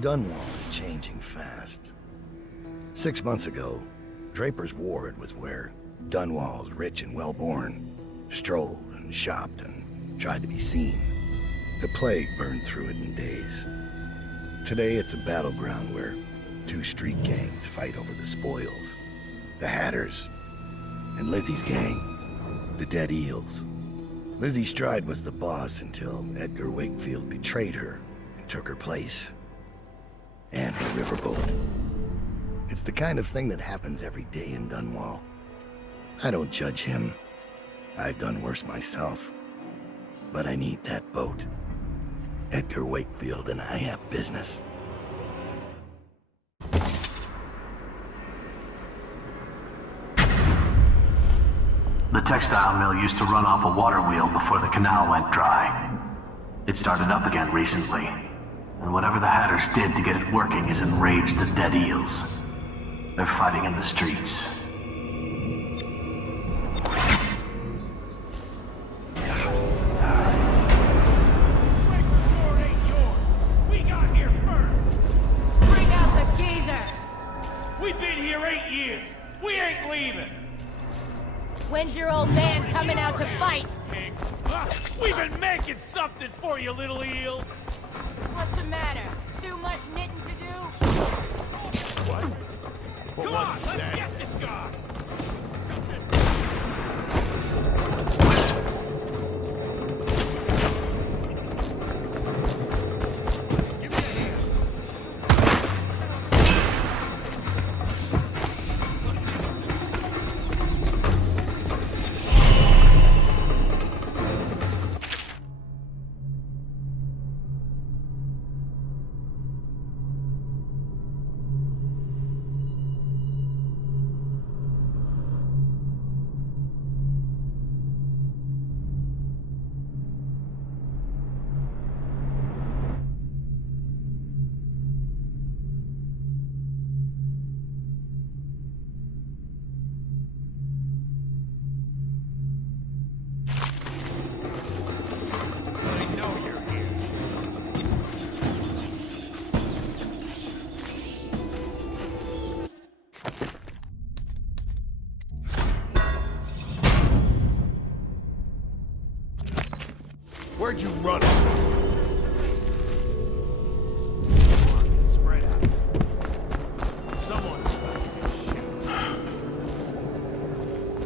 Dunwall is changing fast. 6 months ago, Draper's Ward was where Dunwall's rich and well-born strolled and shopped and tried to be seen. The plague burned through it in days. Today it's a battleground where two street gangs fight over the spoils. The Hatters and Lizzie's gang, the Dead Eels. Lizzie Stride was the boss until Edgar Wakefield betrayed her and took her place. And the riverboat. It's the kind of thing that happens every day in Dunwall. I don't judge him. I've done worse myself. But I need that boat. Edgar Wakefield and I have business. The textile mill used to run off a water wheel before the canal went dry. It started up again recently, and whatever the Hatters did to get it working has enraged the Dead Eels. They're fighting in the streets. When's your old man coming out to fight? We've been making something for you, little eels! What's the matter? Too much knitting to do? What? Come on, let's get this guy! Give me a hand. Where'd you run? Spread out. Someone's about to get shit.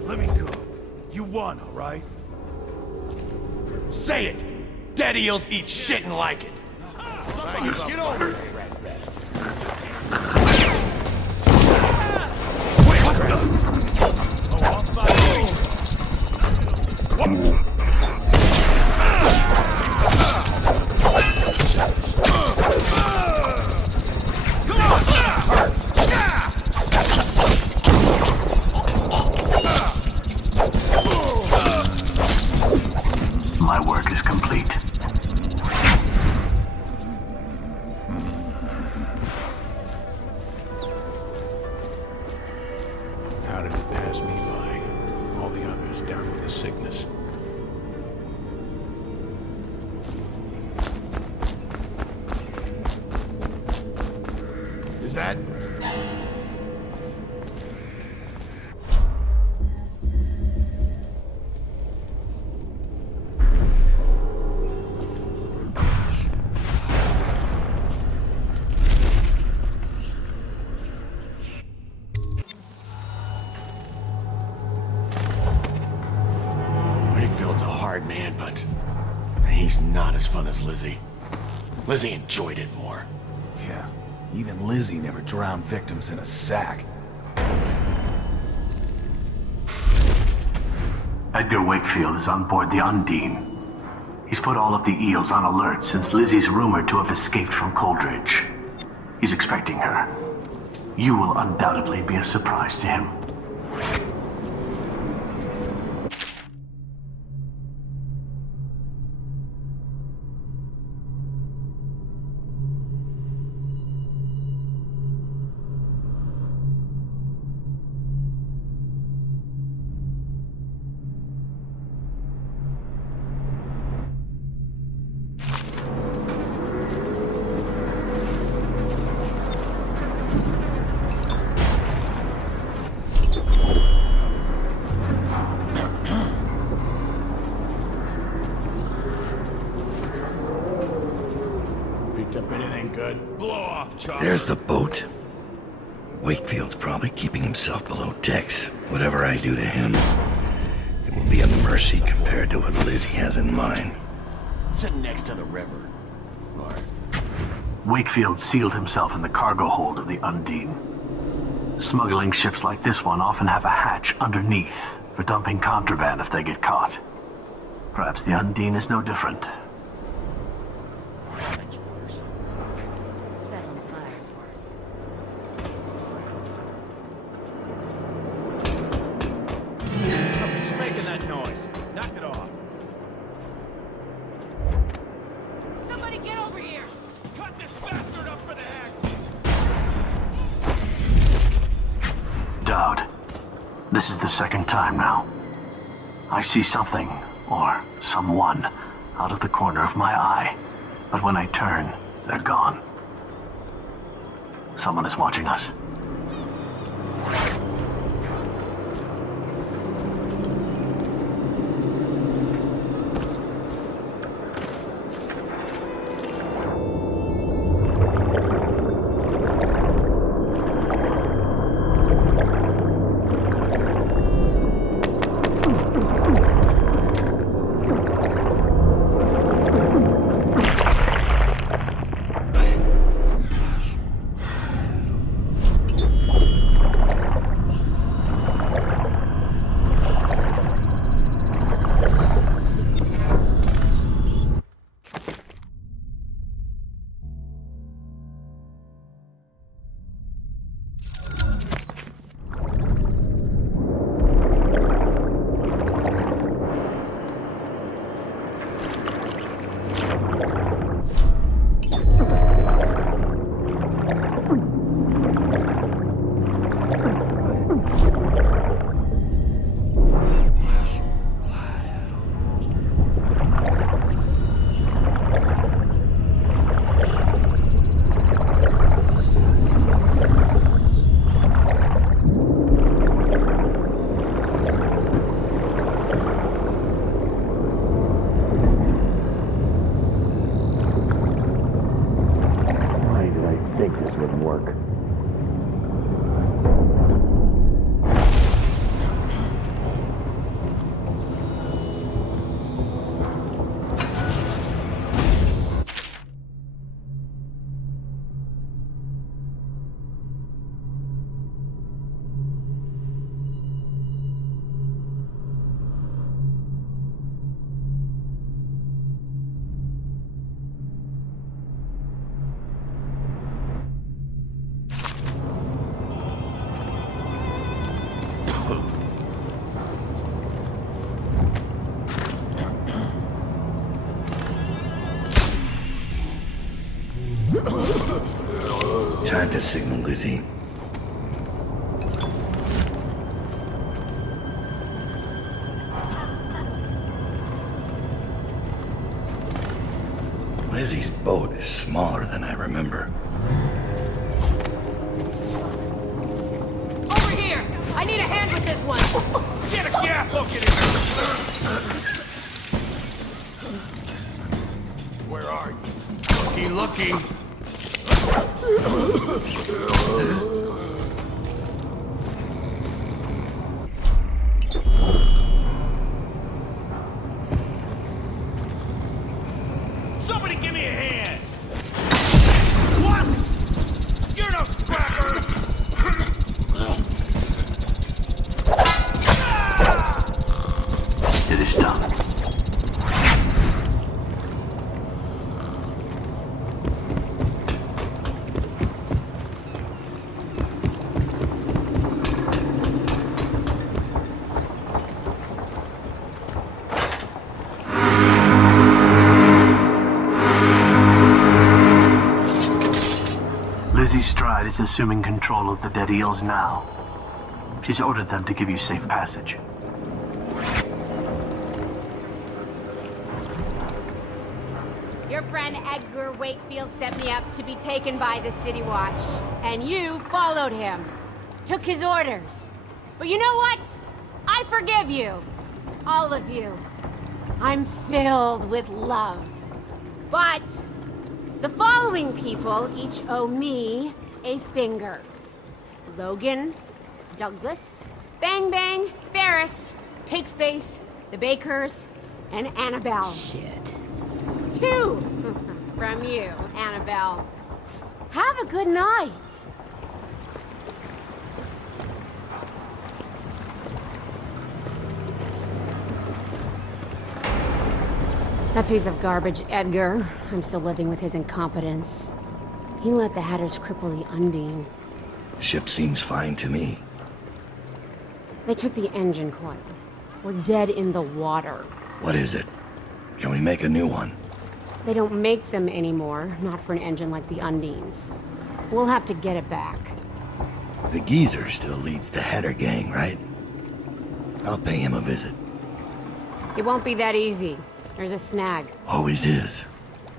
Let me go. You won, all right? Say it! Dead eels eat shit and like it! Get over here! Oh, I'm fighting. My work is complete. How did it pass me by? All the others down with the sickness. Is that... Wakefield's a hard man, but he's not as fun as Lizzie. Lizzie enjoyed it more. Yeah, even Lizzie never drowned victims in a sack. Edgar Wakefield is on board the Undine. He's put all of the eels on alert since Lizzie's rumored to have escaped from Coldridge. He's expecting her. You will undoubtedly be a surprise to him. Anything good? Blow off, Chopper. There's the boat. Wakefield's probably keeping himself below decks. Whatever I do to him, it will be a mercy compared to what Lizzie has in mind. Sitting next to the river. Or Wakefield sealed himself in the cargo hold of the Undine. Smuggling ships like this one often have a hatch underneath for dumping contraband if they get caught. Perhaps the Undine is no different. things worse. Setting the fire's worse. What's making that noise? Knock it off. Somebody get over here! Cut this bastard up for the axe! Dowd, this is the second time now. I see something, or someone, out of the corner of my eye. But when I turn, they're gone. Someone is watching us. Time to signal Lizzie. Lizzie's boat is smaller than I remember. Over here! I need a hand with this one! Get a gap hook in it! Where are you? Looky. Somebody give me a hand! What? You're no scrapper! It is done. Lizzie Stride is assuming control of the dead eels now. She's ordered them to give you safe passage. Your friend Edgar Wakefield set me up to be taken by the City Watch, and you followed him. Took his orders. But you know what? I forgive you. All of you. I'm filled with love. But The following people each owe me a finger. Logan, Douglas, Bang Bang, Ferris, Pigface, the Bakers, and Annabelle. Shit. 2 from you, Annabelle. Have a good night. That piece of garbage, Edgar. I'm still living with his incompetence. He let the Hatters cripple the Undine. Ship seems fine to me. They took the engine coil. We're dead in the water. What is it? Can we make a new one? They don't make them anymore, not for an engine like the Undine's. We'll have to get it back. The geezer still leads the Hatter gang, right? I'll pay him a visit. It won't be that easy. There's a snag. Always is.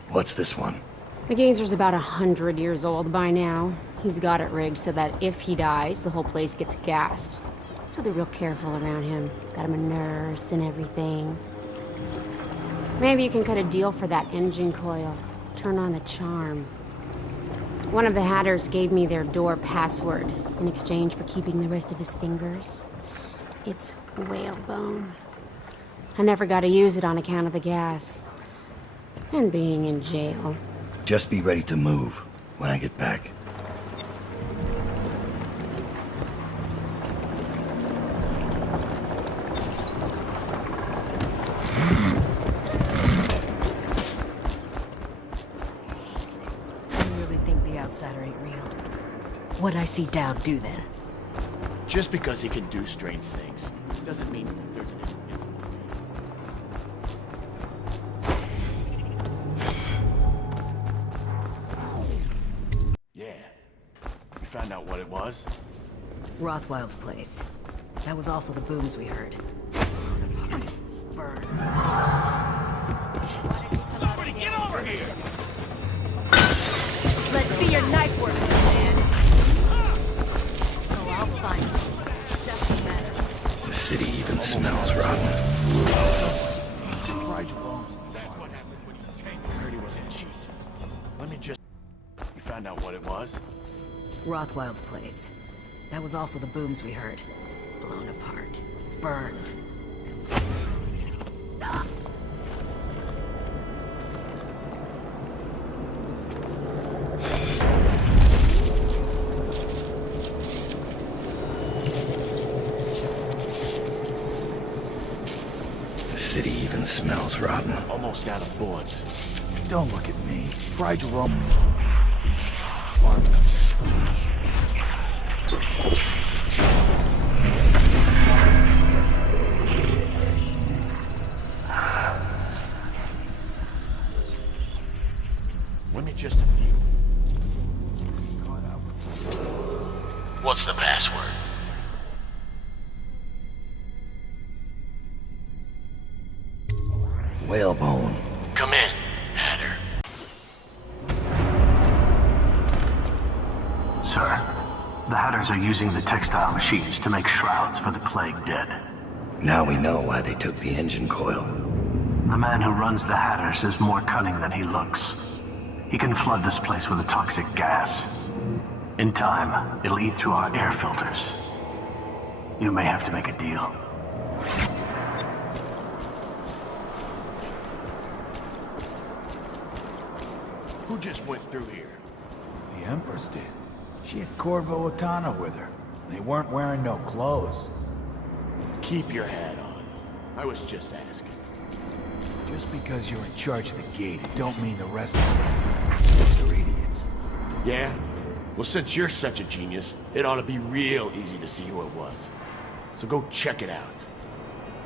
What's this one? The geezer's about 100 years old by now. He's got it rigged so that if he dies, the whole place gets gassed. So they're real careful around him. Got him a nurse and everything. Maybe you can cut a deal for that engine coil. Turn on the charm. One of the Hatters gave me their door password in exchange for keeping the rest of his fingers. It's whalebone. I never got to use it on account of the gas. And being in jail. Just be ready to move when I get back. You really think the outsider ain't real? What'd I see Dowd do then? Just because he can do strange things doesn't mean there's an invisible. Yeah. You found out what it was? Rothwild's place. That was also the booms we heard. Burned. Somebody get over here! Let's see your knife work, man. Oh, I'll find you. Doesn't matter. The city even smells rotten. Try Jerome's. That's what happened when you tanked. I heard he wasn't cheap. Let me just... You found out what it was? Rothwild's place. That was also the booms we heard. Blown apart. Burned. The city even smells rotten. Almost out of bullets. Don't look at me. Try Jerome. Let me just a few. What's the password? Whalebone. Come in, Hatter. Sir, the Hatters are using the textile machines to make shrouds for the plague dead. Now we know why they took the engine coil. The man who runs the Hatters is more cunning than he looks. He can flood this place with a toxic gas. In time, it'll eat through our air filters. You may have to make a deal. Who just went through here? The Empress did. She had Corvo Otana with her. They weren't wearing no clothes. Keep your hat on. I was just asking. Just because you're in charge of the gate, it don't mean the rest of them are idiots. Yeah? Well, since you're such a genius, it ought to be real easy to see who it was. So go check it out.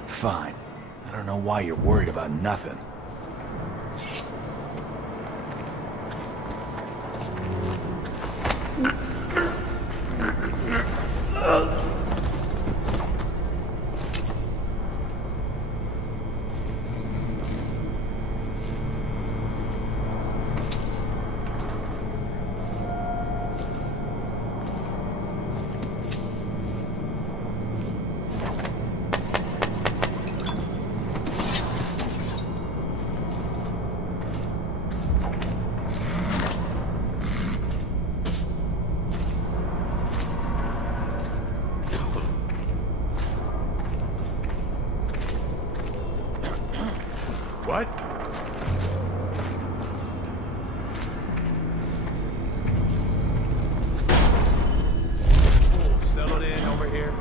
Fine. I don't know why you're worried about nothing. What? Settled in over here.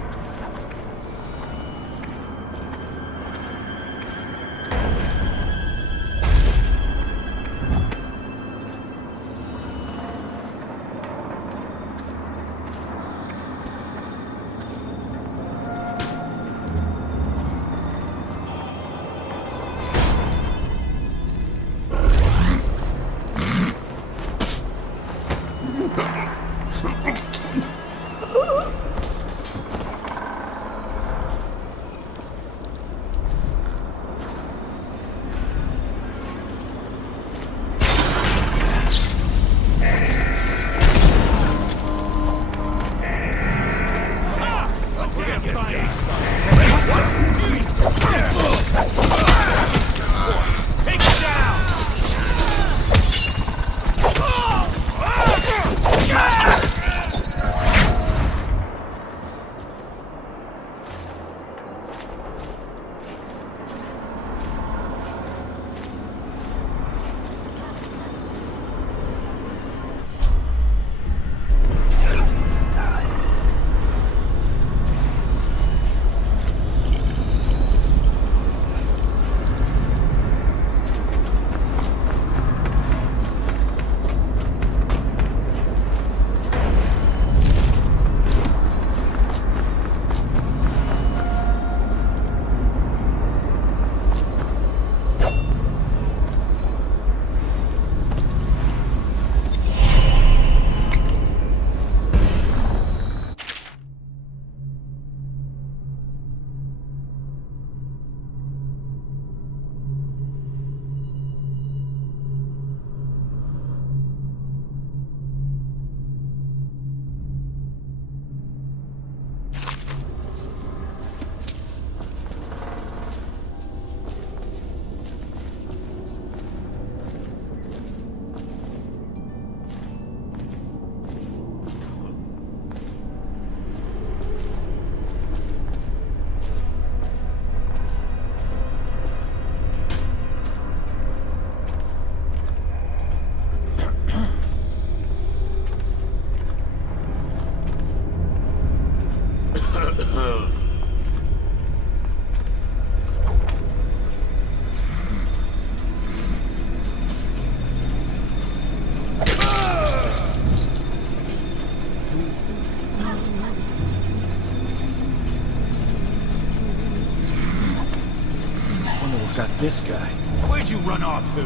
Got this guy. Where'd you run off to?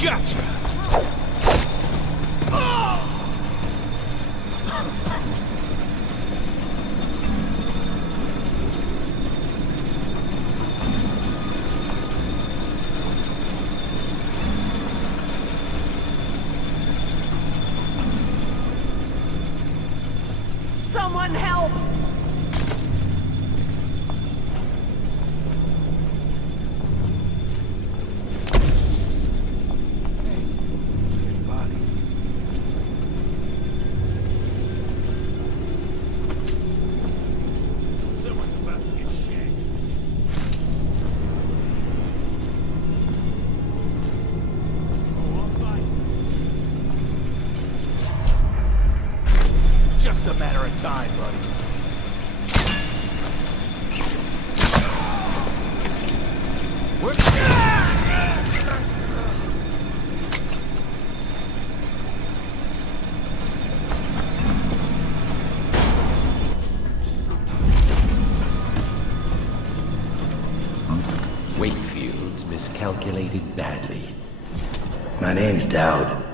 Gotcha! Someone help! Just a matter of time, buddy. Wakefield's miscalculated badly. My name's Dowd.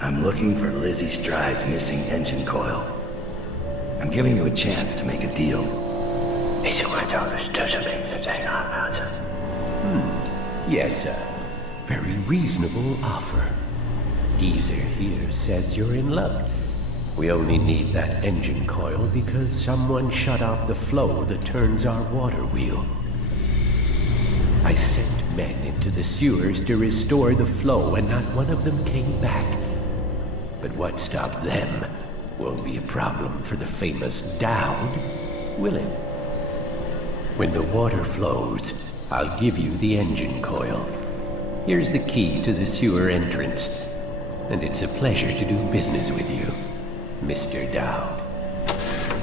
I'm looking for Lizzie Stride's missing engine coil. I'm giving you a chance to make a deal. Yes, sir. Very reasonable offer. Geezer here says you're in luck. We only need that engine coil because someone shut off the flow that turns our water wheel. I sent men into the sewers to restore the flow, and not one of them came back. But what stopped them won't be a problem for the famous Dowd, will it? When the water flows, I'll give you the engine coil. Here's the key to the sewer entrance. And it's a pleasure to do business with you, Mr. Dowd.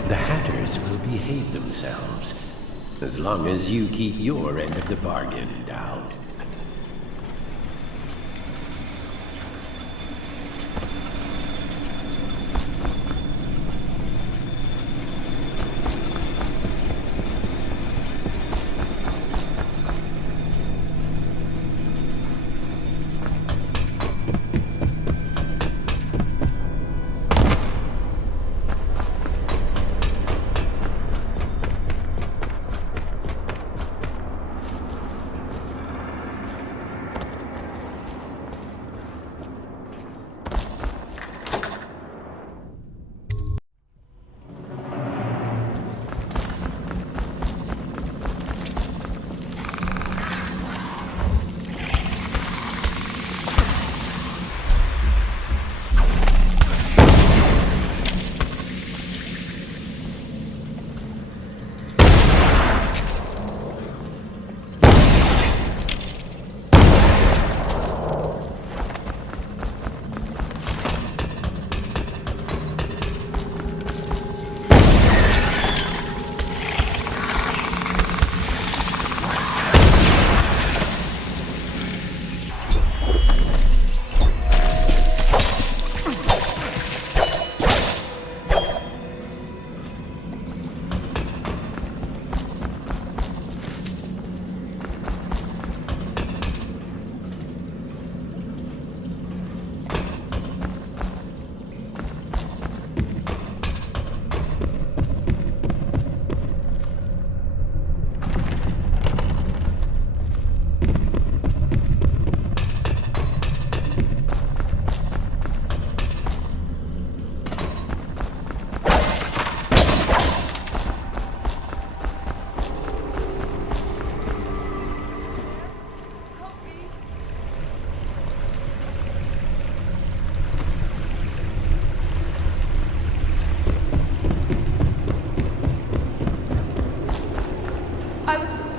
The Hatters will behave themselves, as long as you keep your end of the bargain, Dowd.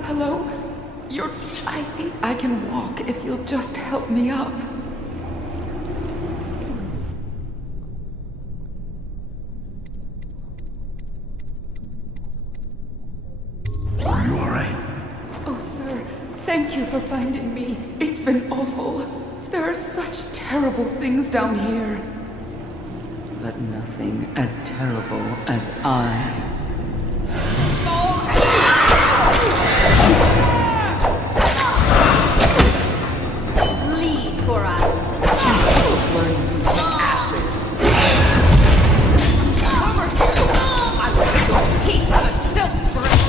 Hello? I think I can walk if you'll just help me up. Are you alright? Oh, sir, thank you for finding me. It's been awful. There are such terrible things down here. But nothing as terrible as I. Bleed for us. Burning through the ashes. Over here! I will rip your teeth out of silk breath.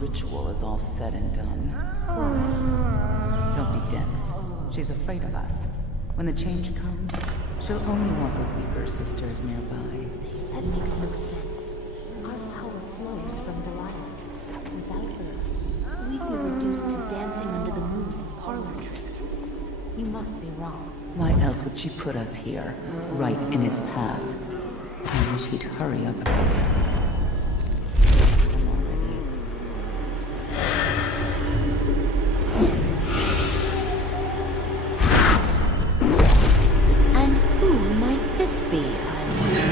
Ritual is all said and done. Don't be dense. She's afraid of us. When the change comes, she'll only want the weaker sisters nearby. That makes no sense. Our power flows from Delilah. Without her, we'd be reduced to dancing under the moon and parlor tricks. You must be wrong. Why else would she put us here, right in his path? I wish he'd hurry up. And who might this be, I wonder?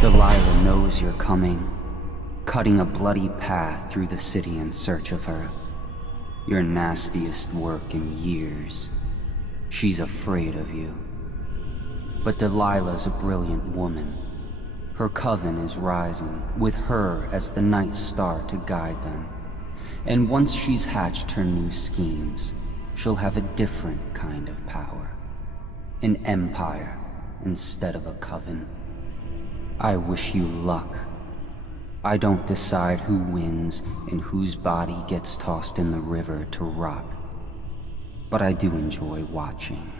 Delilah knows you're coming, cutting a bloody path through the city in search of her. Your nastiest work in years. She's afraid of you. But Delilah's a brilliant woman. Her coven is rising, with her as the night star to guide them. And once she's hatched her new schemes, she'll have a different kind of power. An empire instead of a coven. I wish you luck. I don't decide who wins and whose body gets tossed in the river to rot. But I do enjoy watching.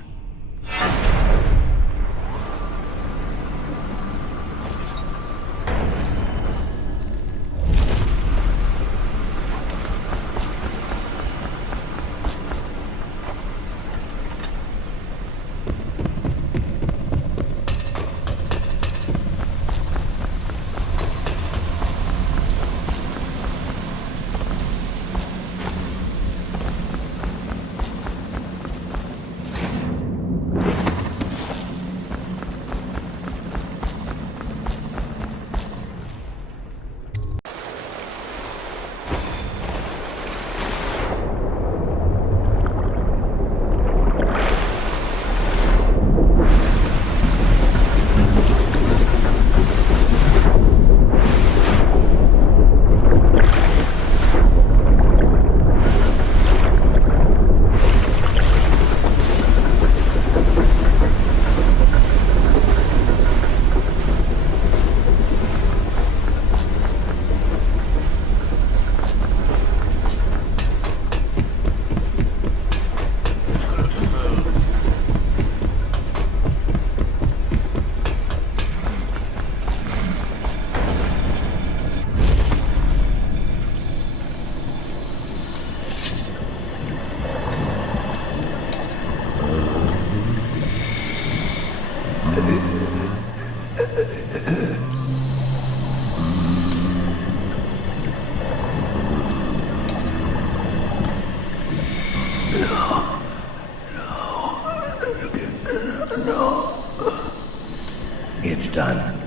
It's done,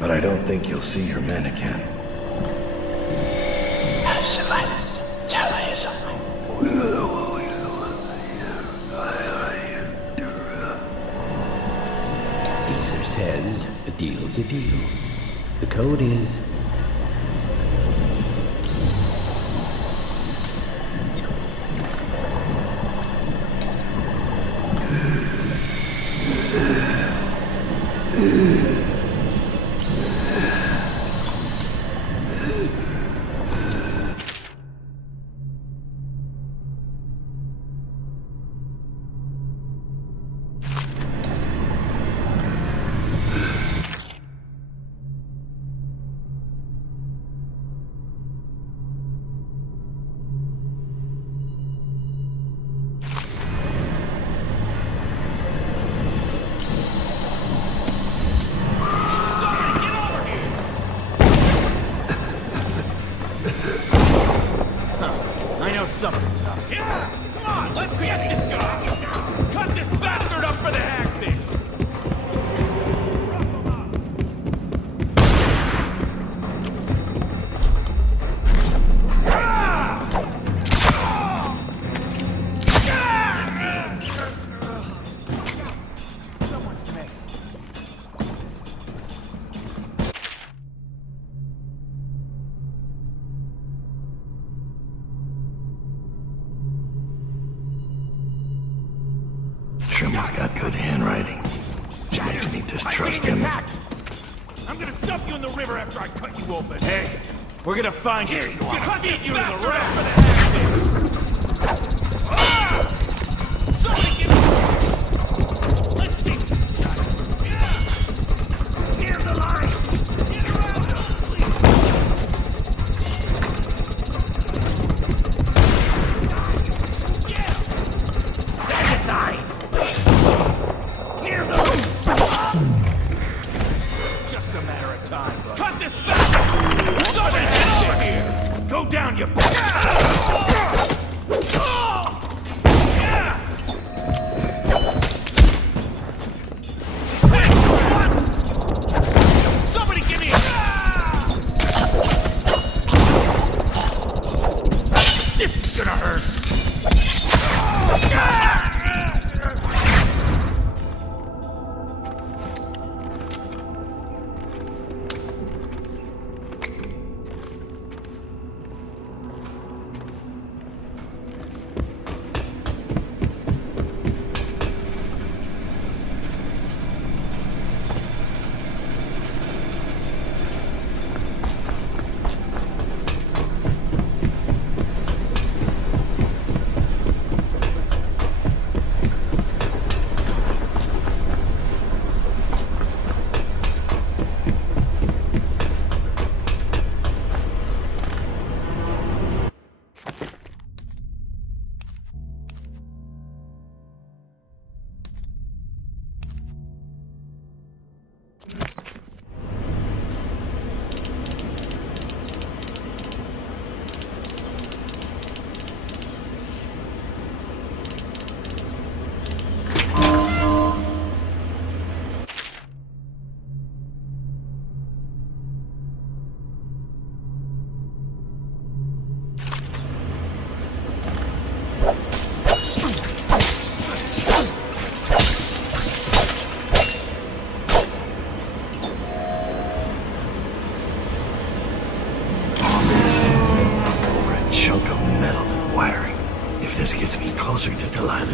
but I don't think you'll see your men again. Caesar says a deal's a deal. The code is... Something's up. Yeah! Come on, let's get this guy! Cut this bastard up for the hagfish! Trimmer's got good handwriting, which makes me distrust him. I'm gonna dump you in the river after I cut you open. Hey, we're gonna find you. Cut you in the river for the hagfish! Somebody get me! Let's see what's inside. Yeah! Here's the line! Get around us, please! Yes! That's a sign! Clear the Just a matter of time, bud. Cut this back! Somebody get over here! Go down, you...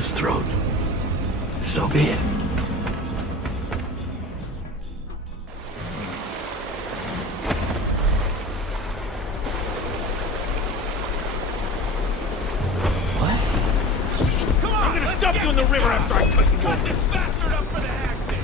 his throat. So be it. Come on, I'm gonna dump you in the river after I cut you open. Cut this bastard up for the acting.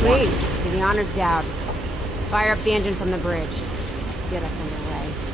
Please, the honor's down. Fire up the engine from the bridge. Get us underway.